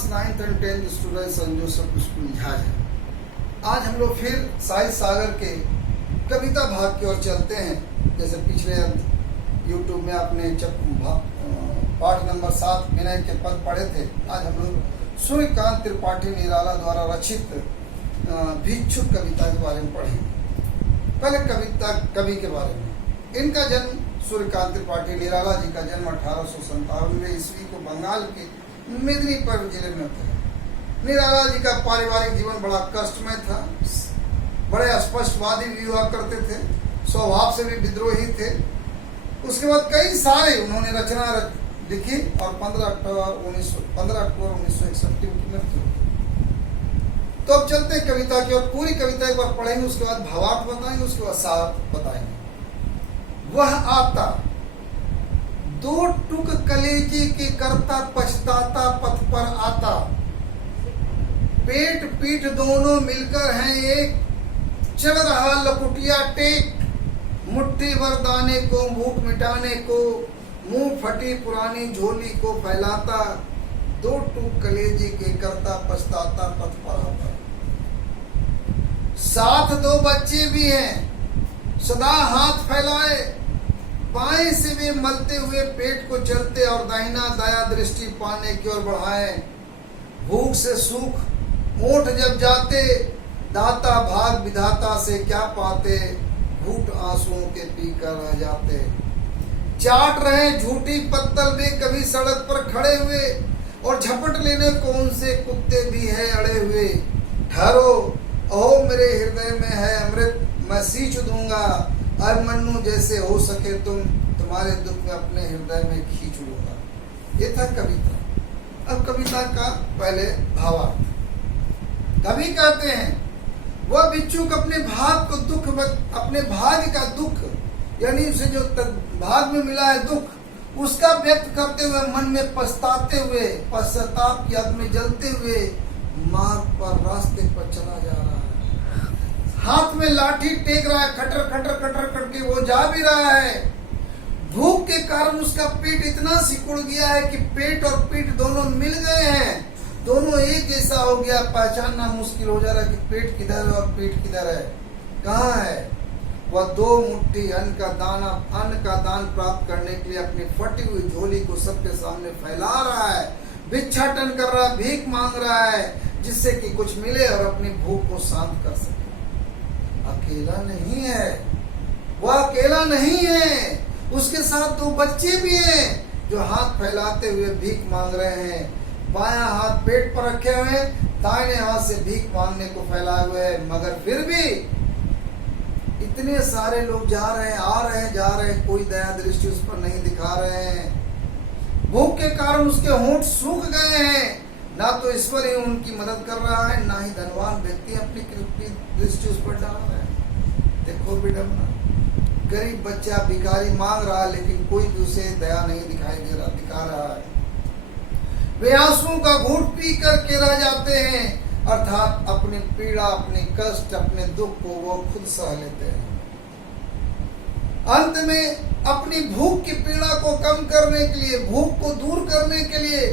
Class 9th and 10th student Sant Joseph school Jhajha. आज हम लोग फिर साहित्य सागर के कविता भाग की ओर चलते हैं। जैसे पिछले यूट्यूब में आपने पाठ नंबर 7 विनय के पद पढ़े थे। आज हम लोग सूर्यकांत त्रिपाठी निराला द्वारा रचित भिक्षुक कविता के बारे में पढ़ेंगे। पहले कवि के बारे में। इनका जन्म सूर्यकांत त्रिपाठी निराला जी का जन्म 1857 ईस्वी को बंगाल के मेदिनीपुर जिले में होता है। निराला जी का पारिवारिक जीवन बड़ा कष्टमय था। बड़े स्पष्टवादी भी हुआ करते थे, स्वभाव से भी विद्रोही थे। उसके बाद कई सारे उन्होंने रचना लिखी और 15 अक्टूबर 1961 की उनकी मृत्यु। तो अब चलते हैं कविता की और पूरी कविता एक बार पढ़ेंगे, उसके बाद भावार्थ बताएंगे, उसके बाद सार बताएंगे। वह आता दो टुक कलेजे के करता पछताता पथ पर आता, पेट पीठ दोनों मिलकर हैं एक, चल रहा लकुटिया टेक, मुट्ठी भर दाने को भूख मिटाने को, मुंह फटी पुरानी झोली को फैलाता, दो टुक कलेजे के करता पछताता पथ पर आता। साथ दो बच्चे भी हैं, सदा हाथ फैलाए, बाएं से वे मलते हुए पेट को चलते और दाहिना दाया दृष्टि पाने की ओर बढ़ाए। भूख से सूख ओठ जब जाते, दाता भाग विधाता से क्या पाते, घूट आंसुओं के पीकर रह जाते। चाट रहे झूठी पत्तल वे कभी सड़क पर खड़े हुए, और झपट लेने को उनसे कुत्ते भी है अड़े हुए। ठहरो, ओहो मेरे हृदय में है अमृत, मैं सींच दूंगा, अभिमन्यु जैसे हो सके तुम, तुम्हारे दुख में अपने हृदय में खींच लूंगा। ये था कविता। अब कविता का पहले भावार्थ। कवि कहते हैं वह भिक्षुक अपने भाग को दुख, अपने भाग्य का दुख, यानी उसे जो भाग में मिला है दुख, उसका व्यक्त करते हुए मन में पछताते हुए, पश्चाताप की आग में जलते हुए मार्ग पर रास्ते पर चला जा रहा है। हाथ में लाठी टेक रहा है, खटर खटर खटर करके वो जा भी रहा है। भूख के कारण उसका पेट इतना सिकुड़ गया है कि पेट और पीठ दोनों मिल गए हैं, दोनों एक जैसा हो गया। पहचानना मुश्किल हो जा रहा है कि पेट किधर है और पीठ किधर है, कहाँ है। वह दो मुट्ठी अन्न का दान प्राप्त करने के लिए अपनी फटी हुई झोली को सबके सामने फैला रहा है, भिक्षाटन कर रहा है, भीख मांग रहा है, जिससे कि कुछ मिले और अपनी भूख को शांत कर सके। अकेला नहीं है, वह अकेला नहीं है, उसके साथ दो बच्चे भी हैं जो हाथ फैलाते हुए भीख मांग रहे हैं। बायां हाथ पेट पर रखे हुए, दाहिने हाथ से भीख मांगने को फैलाए हुए हैं। मगर फिर भी इतने सारे लोग जा रहे हैं, आ रहे हैं, जा रहे हैं, कोई दया दृष्टि उस पर नहीं दिखा रहे हैं। भूख के कारण उसके होंठ सूख गए हैं। ना तो ईश्वर ही उनकी मदद कर रहा है, ना ही धनवान व्यक्ति अपनी दृष्टि उस पर डाल रहा है। देखो विडम्बना, गरीब बच्चा भिखारी मांग रहा है, लेकिन कोई भी उसे दया नहीं दिखा रहा है। वे आंसुओं का घूंट पी करके रह जाते हैं, अर्थात अपनी पीड़ा, अपनी कष्ट, अपने दुख को वो खुद सह लेते हैं। अंत में अपनी भूख की पीड़ा को कम करने के लिए, भूख को दूर करने के लिए,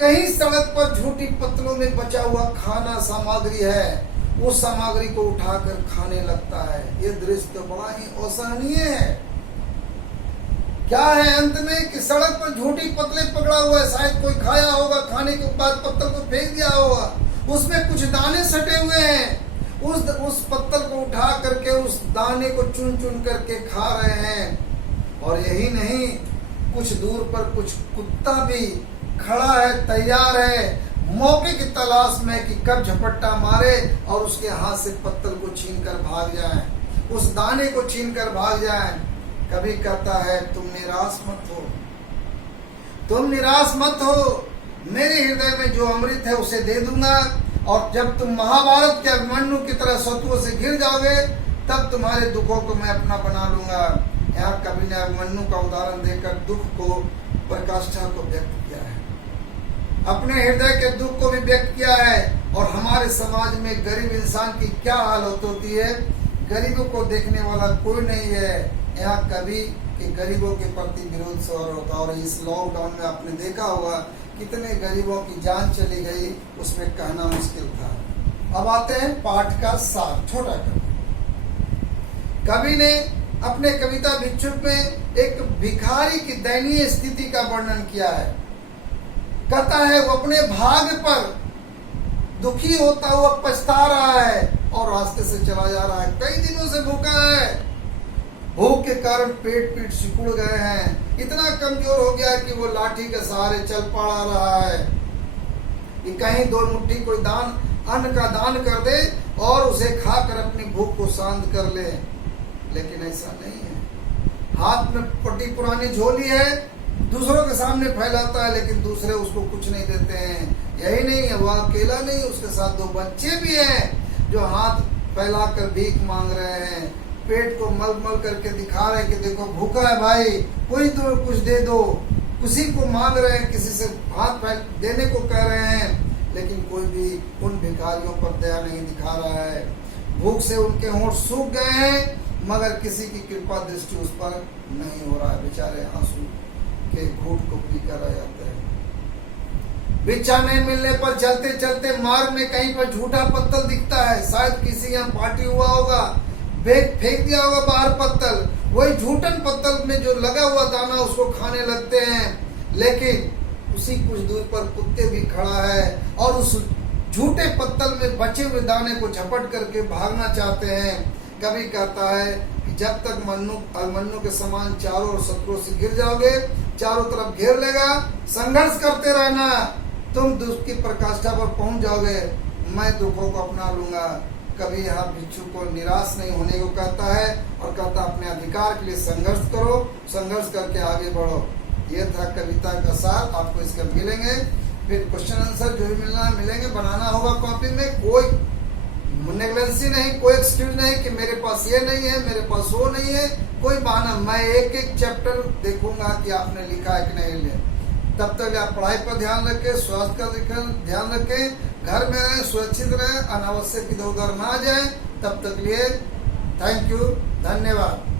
कहीं सड़क पर झूठी पत्तलों में बचा हुआ खाना सामग्री है, उस सामग्री को उठाकर खाने लगता है। ये दृश्य तो बड़ा ही असहनीय है। क्या है अंत में कि सड़क पर झूठी पत्तले पकड़ा हुआ है, शायद कोई खाया होगा, खाने के बाद पत्तल को फेंक दिया होगा, उसमें कुछ दाने सटे हुए हैं। उस पत्तल को उठा करके उस दाने को चुन चुन करके खा रहे हैं। और यही नहीं, कुछ दूर पर कुछ कुत्ता भी खड़ा है, तैयार है, मौके की तलाश में कि कब झपट्टा मारे और उसके हाथ से पत्तल को छीनकर भाग जाए, उस दाने को छीनकर भाग जाए। कभी कहता है तुम निराश मत हो, तुम निराश मत हो, मेरे हृदय में जो अमृत है उसे दे दूंगा, और जब तुम महाभारत के अभिमन्यु की तरह शत्रुओं से घिर जाओगे, तब तुम्हारे दुखों को मैं अपना बना लूंगा। यहाँ कवि ने अभिमन्यु का उदाहरण देकर दुख को, प्रकाष्ठा को व्यक्त किया है, अपने हृदय के दुख को भी व्यक्त किया है। और हमारे समाज में गरीब इंसान की क्या हालत होती है, गरीबों को देखने वाला कोई नहीं है। यहाँ कवि कि गरीबों के प्रति विरोध स्वर होता। और इस लॉकडाउन में आपने देखा होगा कितने गरीबों की जान चली गई उसमें कहना मुश्किल था। अब आते हैं पाठ का सार, छोटा कर। कवि ने अपने कविता भिक्षुक में एक भिखारी की दयनीय स्थिति का वर्णन किया है। कहता है वो अपने भाग्य पर दुखी होता हुआ पछता रहा है और रास्ते से चला जा रहा है। कई दिनों से भूखा है, भूख के कारण पेट पीट सिकुड़ गए हैं, इतना कमजोर हो गया है कि वो लाठी के सहारे चल पड़ा रहा है कि कहीं दो मुट्ठी कोई अन्न का दान कर दे और उसे खाकर अपनी भूख को शांत कर ले। लेकिन ऐसा नहीं है। हाथ में पटी पुरानी झोली है, दूसरों के सामने फैलाता है, लेकिन दूसरे उसको कुछ नहीं देते हैं। यही नहीं है, वो अकेला नहीं, उसके साथ दो बच्चे भी हैं जो हाथ फैलाकर भीख मांग रहे हैं, पेट को मल मल करके दिखा रहे हैं कि देखो भूखा है भाई, कोई तो कुछ दे दो। किसी को मांग रहे हैं, किसी से हाथ देने को कह रहे हैं, लेकिन कोई भी उन भिखारियों पर दया नहीं दिखा रहा है। भूख से उनके होंठ सूख गए हैं, मगर किसी की कृपा दृष्टि उस पर नहीं हो रहा है। बेचारे आंसू के घूंट को पीकर रह जाते हैं। भिक्षा नहीं मिलने पर चलते चलते मार्ग में कहीं पर झूठा पत्तल दिखता है, शायद किसी यहाँ पार्टी हुआ होगा, फेंक दिया होगा बाहर पत्तल। वही झूठन पत्तल में जो लगा हुआ दाना उसको खाने लगते हैं, लेकिन उसी कुछ दूर पर कुत्ते भी खड़ा है और उस झूठे पत्तल में बचे हुए दाने को झपट करके भागना चाहते हैं। कभी कहता है कि जब तक अभिमन्यु के समान चारों ओर शत्रुओं से घिर जाओगे, चारों तरफ घेर लेगा, संघर्ष करते रहना, तुम दुख की प्रकाष्ठा पर पहुंच जाओगे, मैं दुखों को अपना लूंगा। कभी यहाँ भिक्षु को निराश नहीं होने को कहता है और कहता अपने अधिकार के लिए संघर्ष करो, संघर्ष करके आगे बढ़ो। ये था कविता का सार। आपको इसका मिलेंगे फिर क्वेश्चन आंसर जो भी मिलना मिलेंगे, बनाना होगा कॉपी में। कोई नेगलेंसी नहीं, कोई एक्सक्यूज नहीं कि मेरे पास ये नहीं है, मेरे पास वो नहीं है, कोई बहाना। मैं एक एक चैप्टर देखूंगा कि आपने लिखा है कि नहीं लिखा। तब तक आप पढ़ाई पर ध्यान रखें, स्वास्थ्य का ध्यान रखें, घर में रहें, सुरक्षित रहें, अनावश्यक इधर उधर ना जाएं। तब तक लिए थैंक यू, धन्यवाद।